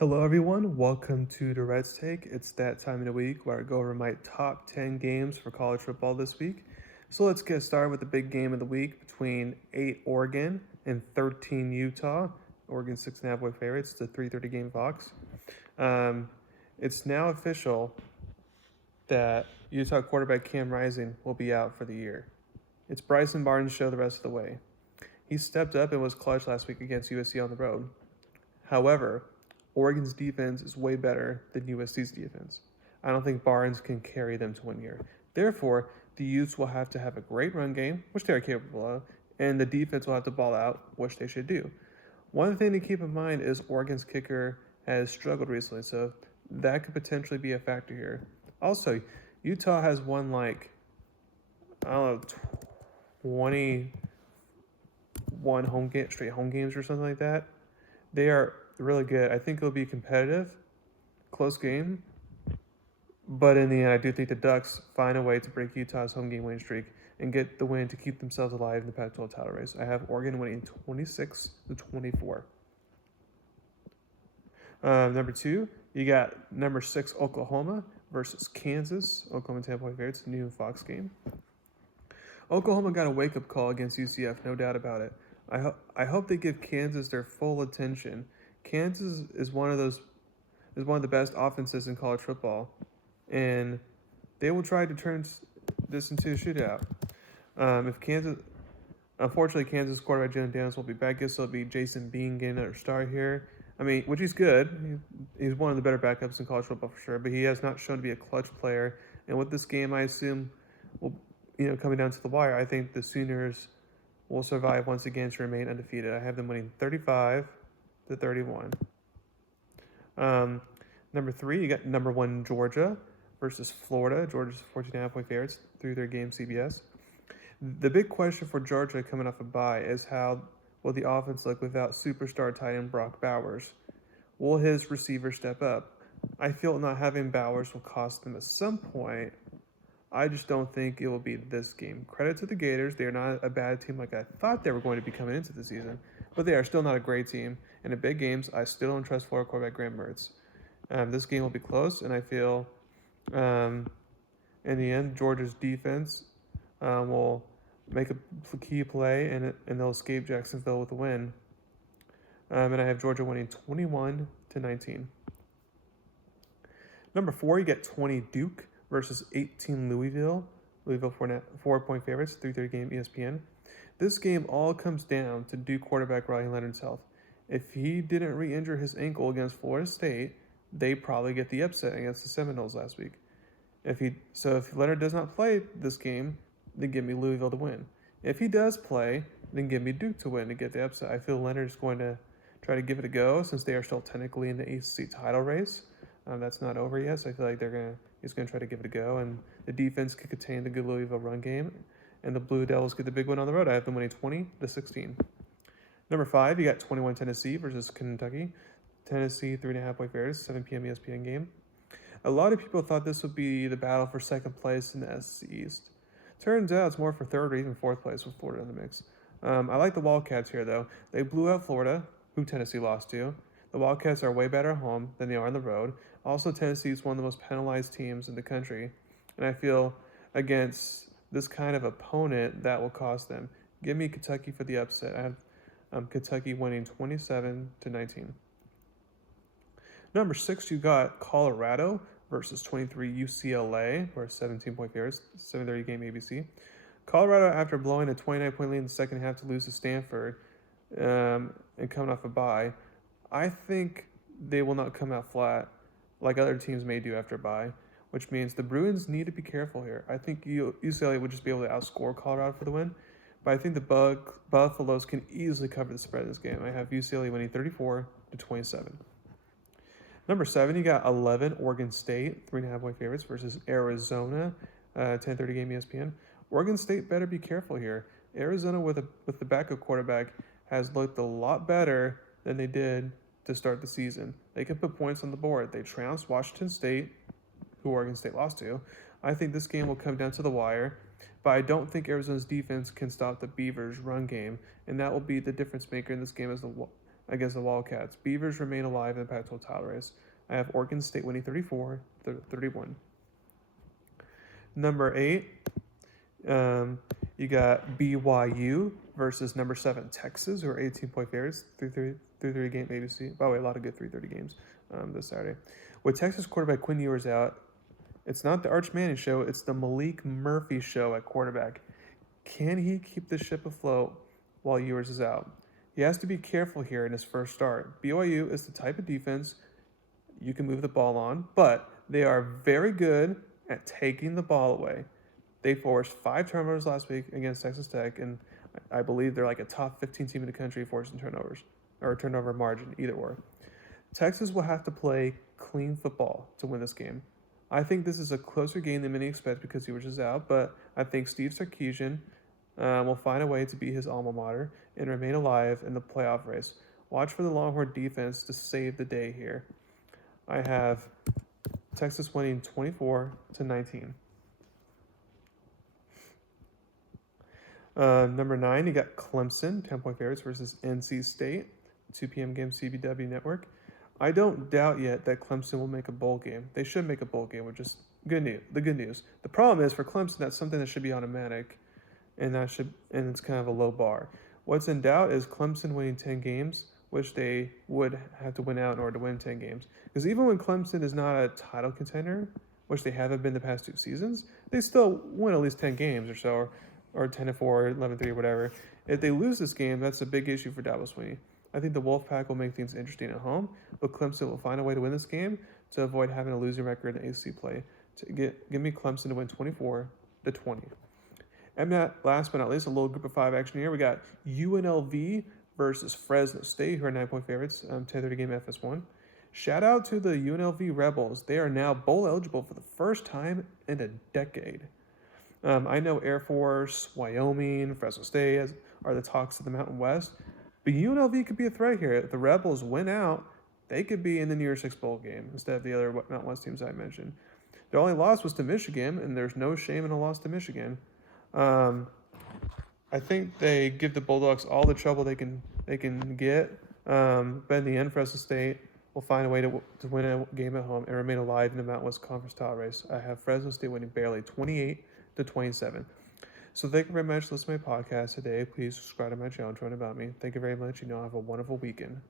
Hello, everyone. Welcome to Durrett's Take. It's that time of the week where I go over my top 10 games for college football this week. So let's get started with the big game of the week between 8 Oregon and 13 Utah. Oregon 6.5-point favorites. It's a 3:30 game Fox. It's now official that Utah quarterback Cam Rising will be out for the year. It's Bryson Barnes' show the rest of the way. He stepped up and was clutch last week against USC on the road. However, Oregon's defense is way better than USC's defense. I don't think Barnes can carry them to 1 year. Therefore, the Utes will have to have a great run game, which they are capable of, and the defense will have to ball out, which they should do. One thing to keep in mind is Oregon's kicker has struggled recently, so that could potentially be a factor here. Also, Utah has won I don't know, 21 straight home games or something like that. They are really good. I think it'll be competitive, close game, but in the end, I do think the Ducks find a way to break Utah's home game winning streak and get the win to keep themselves alive in the Pac-12 title race. I have Oregon winning 26-24. Number 2, you got number 6 Oklahoma versus Kansas. Oklahoma 10-point favorites, new Fox game. Oklahoma got a wake-up call against UCF, no doubt about it. I hope they give Kansas their full attention. Kansas is one of the best offenses in college football, and they will try to turn this into a shootout. Unfortunately, Kansas quarterback Jalen Daniels will be back. Guess it'll be Jason Bean getting another start here. I mean, which he's good. He's one of the better backups in college football for sure, but he has not shown to be a clutch player. And with this game, I assume will coming down to the wire, I think the Sooners will survive once again to remain undefeated. I have them winning 35-31. Number 3, you got number 1 Georgia versus Florida. Georgia's 14.5-point favorites through their game CBS. The big question for Georgia coming off a bye is how will the offense look without superstar tight end Brock Bowers? Will his receiver step up? I feel not having Bowers will cost them at some point. I just don't think it will be this game. Credit to the Gators. They are not a bad team like I thought they were going to be coming into the season, but they are still not a great team. And in big games, I still don't trust Florida quarterback Graham Mertz. This game will be close, and I feel in the end, Georgia's defense will make a key play, and they'll escape Jacksonville with a win. And I have Georgia winning 21-19. Number 4, you get 20 Duke versus 18 Louisville. Louisville 4-point favorites, 3:30 game ESPN. This game all comes down to Duke quarterback Riley Leonard's health. If he didn't re-injure his ankle against Florida State, they probably get the upset against the Seminoles last week. If Leonard does not play this game, then give me Louisville to win. If he does play, then give me Duke to win to get the upset. I feel Leonard's going to try to give it a go since they are still technically in the ACC title race. That's not over yet, so I feel like he's going to try to give it a go, and the defense can contain the good Louisville run game, and the Blue Devils get the big win on the road. I have them winning 20-16. Number 5, you got 21 Tennessee versus Kentucky. Tennessee 3.5-point favorites, 7 p.m. ESPN game. A lot of people thought this would be the battle for second place in the SEC East. Turns out it's more for third or even fourth place with Florida in the mix. I like the Wildcats here, though. They blew out Florida, who Tennessee lost to. The Wildcats are way better at home than they are on the road. Also, Tennessee is one of the most penalized teams in the country, and I feel against this kind of opponent that will cost them. Give me Kentucky for the upset. I have Kentucky winning 27-19. Number 6, you got Colorado versus 23 UCLA, or 17-point favorites, 7:30 game ABC. Colorado, after blowing a 29-point lead in the second half to lose to Stanford and coming off a bye, I think they will not come out flat like other teams may do after a bye, which means the Bruins need to be careful here. I think UCLA would just be able to outscore Colorado for the win, but I think the Buffaloes can easily cover the spread in this game. I have UCLA winning 34-27. Number 7, you got 11 Oregon State, 3.5-point favorites versus Arizona, 10:30 game ESPN. Oregon State better be careful here. Arizona with the backup quarterback has looked a lot better than they did to start the season. They can put points on the board. They trounced Washington State, who Oregon State lost to. I think this game will come down to the wire, but I don't think Arizona's defense can stop the Beavers' run game, and that will be the difference maker in this game against the Wildcats. Beavers remain alive in the Pac-12 title race. I have Oregon State winning 34-31. Number 8, you got BYU versus number 7 Texas, who are 18-point favorites. 3:30 game ABC. By the way, a lot of good 3:30 games this Saturday. With Texas quarterback Quinn Ewers out, it's not the Arch Manning show, it's the Malik Murphy show at quarterback. Can he keep the ship afloat while Ewers is out? He has to be careful here in his first start. BYU is the type of defense you can move the ball on, but they are very good at taking the ball away. They forced 5 turnovers last week against Texas Tech, and I believe they're like a top 15 team in the country forcing turnovers, or turnover margin, either or. Texas will have to play clean football to win this game. I think this is a closer game than many expect because Ewers is out, but I think Steve Sarkisian will find a way to beat his alma mater and remain alive in the playoff race. Watch for the Longhorn defense to save the day here. I have Texas winning 24-19. Number 9, you got Clemson, 10-point favorites versus NC State, 2 p.m. game, CBW Network. I don't doubt yet that Clemson will make a bowl game. They should make a bowl game, which is good news. The good news. The problem is for Clemson, that's something that should be automatic, and it's kind of a low bar. What's in doubt is Clemson winning 10 games, which they would have to win out in order to win 10 games. Because even when Clemson is not a title contender, which they haven't been the past 2 seasons, they still win at least 10 games or so, or 10-4, 11-3, whatever. If they lose this game, that's a big issue for Dabo Swinney. I think the Wolfpack will make things interesting at home, but Clemson will find a way to win this game to avoid having a losing record in ACC play. Give me Clemson to win 24-20. And last but not least, a little group of 5 action here. We got UNLV versus Fresno State, who are 9-point favorites, 10:30 game FS1. Shout out to the UNLV Rebels. They are now bowl eligible for the first time in a decade. I know Air Force, Wyoming, Fresno State are the talks of the Mountain West, but UNLV could be a threat here. If the Rebels win out, they could be in the New Year's Six Bowl game instead of the other Mountain West teams I mentioned. Their only loss was to Michigan, and there's no shame in a loss to Michigan. I think they give the Bulldogs all the trouble they can get, but in the end, Fresno State will find a way to win a game at home and remain alive in the Mountain West Conference title race. I have Fresno State winning barely 28-27. So thank you very much for listening to my podcast today. Please subscribe to my channel and join about me. Thank you very much. Have a wonderful weekend.